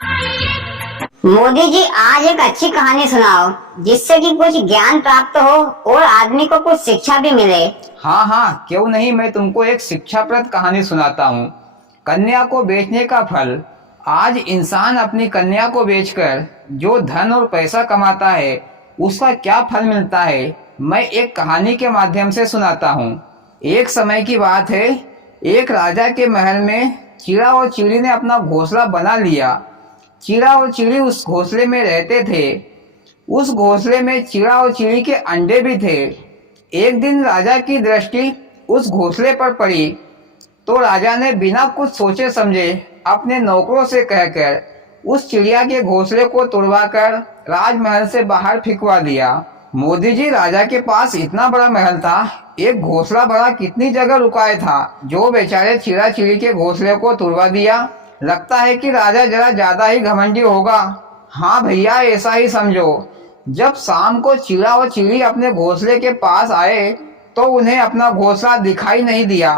मोदी जी, आज एक अच्छी कहानी सुनाओ जिससे कि कुछ ज्ञान प्राप्त हो और आदमी को कुछ शिक्षा भी मिले। हाँ हाँ, क्यों नहीं। मैं तुमको एक शिक्षाप्रद कहानी सुनाता हूँ। कन्या को बेचने का फल। आज इंसान अपनी कन्या को बेचकर जो धन और पैसा कमाता है, उसका क्या फल मिलता है, मैं एक कहानी के माध्यम से सुनाता हूँ। एक समय की बात है, एक राजा के महल में चिड़ा और चिड़ी ने अपना घोंसला बना लिया। चिड़ा और चिड़ी उस घोंसले में रहते थे। उस घोंसले में चिड़ा और चिड़ी के अंडे भी थे। एक दिन राजा की दृष्टि उस घोंसले पर पड़ी तो राजा ने बिना कुछ सोचे समझे अपने नौकरों से कहकर उस चिड़िया के घोंसले को तोड़वाकर राजमहल से बाहर फेंकवा दिया। मोदी जी, राजा के पास इतना बड़ा महल था, एक घोंसला बड़ा कितनी जगह रुकाए था, जो बेचारे चिड़ा चिड़ी के घोंसले को तोड़वा दिया। लगता है कि राजा जरा ज्यादा ही घमंडी होगा। हाँ भैया, ऐसा ही समझो। जब शाम को चिड़ा और चिड़ी अपने घोंसले के पास आए तो उन्हें अपना घोंसला दिखाई नहीं दिया।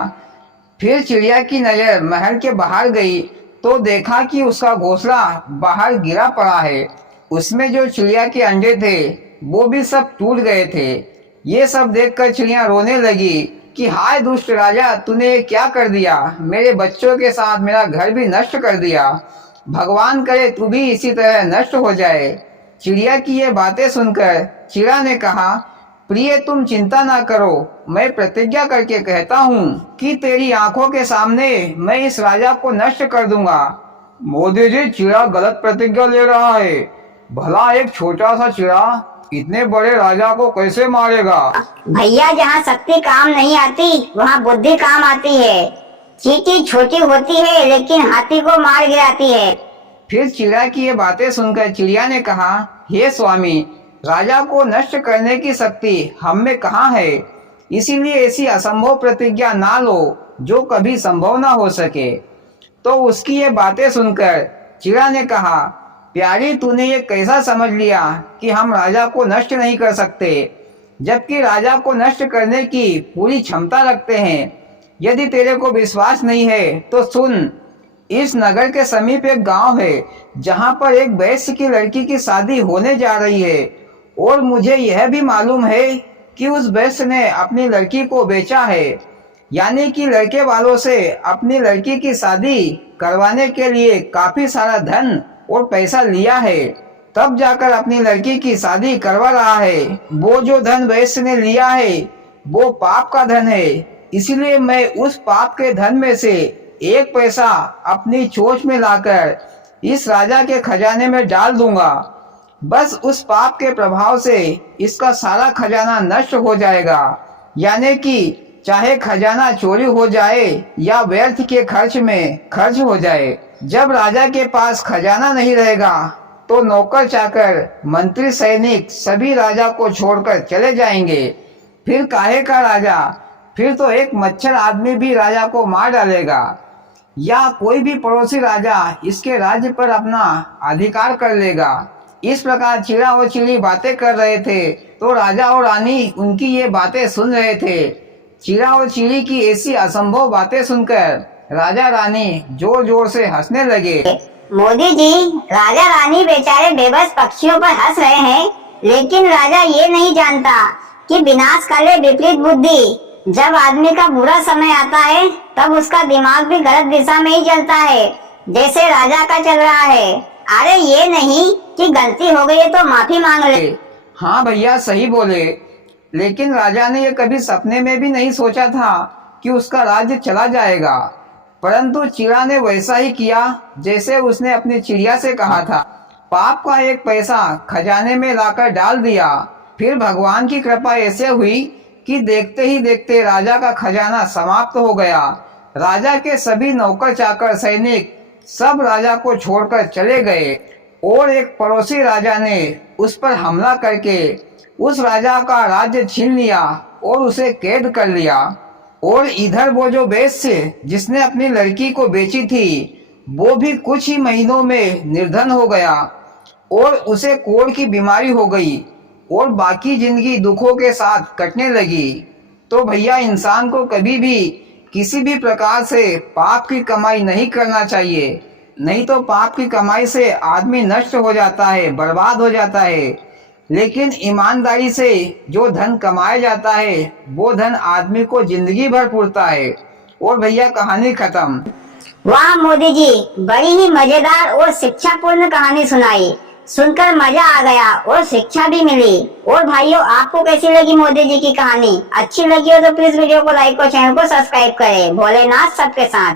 फिर चिड़िया की नजर महल के बाहर गई तो देखा कि उसका घोंसला बाहर गिरा पड़ा है। उसमें जो चिड़िया के अंडे थे वो भी सब टूट गए थे। ये सब देखकर चिड़िया रोने लगी कि हाय दुष्ट राजा, तूने ये क्या कर दिया, मेरे बच्चों के साथ मेरा घर भी नष्ट कर दिया। भगवान करे तू भी इसी तरह नष्ट हो जाए। चिड़िया की ये बातें सुनकर चिड़ा ने कहा, प्रिय तुम चिंता ना करो, मैं प्रतिज्ञा करके कहता हूँ कि तेरी आंखों के सामने मैं इस राजा को नष्ट कर दूंगा। मोदी जी, चिड़ा गलत प्रतिज्ञा ले रहा है। भला एक छोटा सा चिड़ा इतने बड़े राजा को कैसे मारेगा? भैया, जहाँ शक्ति काम नहीं आती वहाँ बुद्धि काम आती है। चींटी छोटी होती है लेकिन हाथी को मार गिराती है। फिर चिड़ा की ये बातें सुनकर चिड़िया ने कहा, हे स्वामी, राजा को नष्ट करने की शक्ति हम में कहाँ है, इसीलिए ऐसी असंभव प्रतिज्ञा ना लो जो कभी संभव ना हो सके। तो उसकी ये बातें सुनकर चिड़ा ने कहा, प्यारी, तूने ये कैसा समझ लिया कि हम राजा को नष्ट नहीं कर सकते, जबकि राजा को नष्ट करने की पूरी क्षमता रखते हैं। यदि तेरे को विश्वास नहीं है तो सुन। इस नगर के समीप एक गांव है जहां पर एक वैश्य की लड़की की शादी होने जा रही है, और मुझे यह भी मालूम है कि उस वैश्य ने अपनी लड़की को बेचा है, यानी कि लड़के वालों से अपनी लड़की की शादी करवाने के लिए काफी सारा धन और पैसा लिया है, तब जाकर अपनी लड़की की शादी करवा रहा है। वो जो धन वैश्य ने लिया है वो पाप का धन है, इसलिए मैं उस पाप के धन में से एक पैसा अपनी चोंच में लाकर इस राजा के खजाने में डाल दूंगा। बस उस पाप के प्रभाव से इसका सारा खजाना नष्ट हो जाएगा, यानी कि चाहे खजाना चोरी हो जाए या व्यर्थ के खर्च में खर्च हो जाए। जब राजा के पास खजाना नहीं रहेगा तो नौकर चाकर, मंत्री, सैनिक सभी राजा को छोड़कर चले जाएंगे। फिर काहे का राजा, फिर तो एक मच्छर आदमी भी राजा को मार डालेगा, या कोई भी पड़ोसी राजा इसके राज्य पर अपना अधिकार कर लेगा। इस प्रकार चिड़ा और चिड़ी बातें कर रहे थे तो राजा और रानी उनकी ये बातें सुन रहे थे। चिड़ा और चिड़ी की ऐसी असंभव बातें सुनकर राजा रानी जोर जोर से हंसने लगे। मोदी जी, राजा रानी बेचारे बेबस पक्षियों पर हंस रहे हैं, लेकिन राजा ये नहीं जानता कि विनाश काले विपरीत बुद्धि। जब आदमी का बुरा समय आता है तब उसका दिमाग भी गलत दिशा में ही चलता है, जैसे राजा का चल रहा है। अरे ये नहीं कि गलती हो गई है तो माफी मांग ले। हाँ भैया, सही बोले, लेकिन राजा ने ये कभी सपने में भी नहीं सोचा था कि उसका राज्य चला जाएगा। परंतु चिड़ा ने वैसा ही किया जैसे उसने अपनी चिड़िया से कहा था। पाप का एक पैसा खजाने में लाकर डाल दिया। फिर भगवान की कृपा ऐसे हुई कि देखते ही देखते राजा का खजाना समाप्त हो गया। राजा के सभी नौकर चाकर, सैनिक सब राजा को छोड़कर चले गए, और एक पड़ोसी राजा ने उस पर हमला करके उस राजा का राज्य छीन लिया और उसे कैद कर लिया। और इधर वो जो वेश्य जिसने अपनी लड़की को बेची थी वो भी कुछ ही महीनों में निर्धन हो गया और उसे कोढ़ की बीमारी हो गई, और बाकी जिंदगी दुखों के साथ कटने लगी। तो भैया, इंसान को कभी भी किसी भी प्रकार से पाप की कमाई नहीं करना चाहिए। नहीं तो पाप की कमाई से आदमी नष्ट हो जाता है, बर्बाद हो जाता है। लेकिन ईमानदारी से जो धन कमाया जाता है वो धन आदमी को जिंदगी भर पूरता है। और भैया कहानी खत्म। वाह मोदी जी, बड़ी ही मजेदार और शिक्षापूर्ण कहानी सुनाई। सुनकर मजा आ गया और शिक्षा भी मिली। और भाइयों, आपको कैसी लगी मोदी जी की कहानी? अच्छी लगी हो तो प्लीज वीडियो को लाइक और चैनल को सब्सक्राइब करें। भोलेनाथ सबके साथ।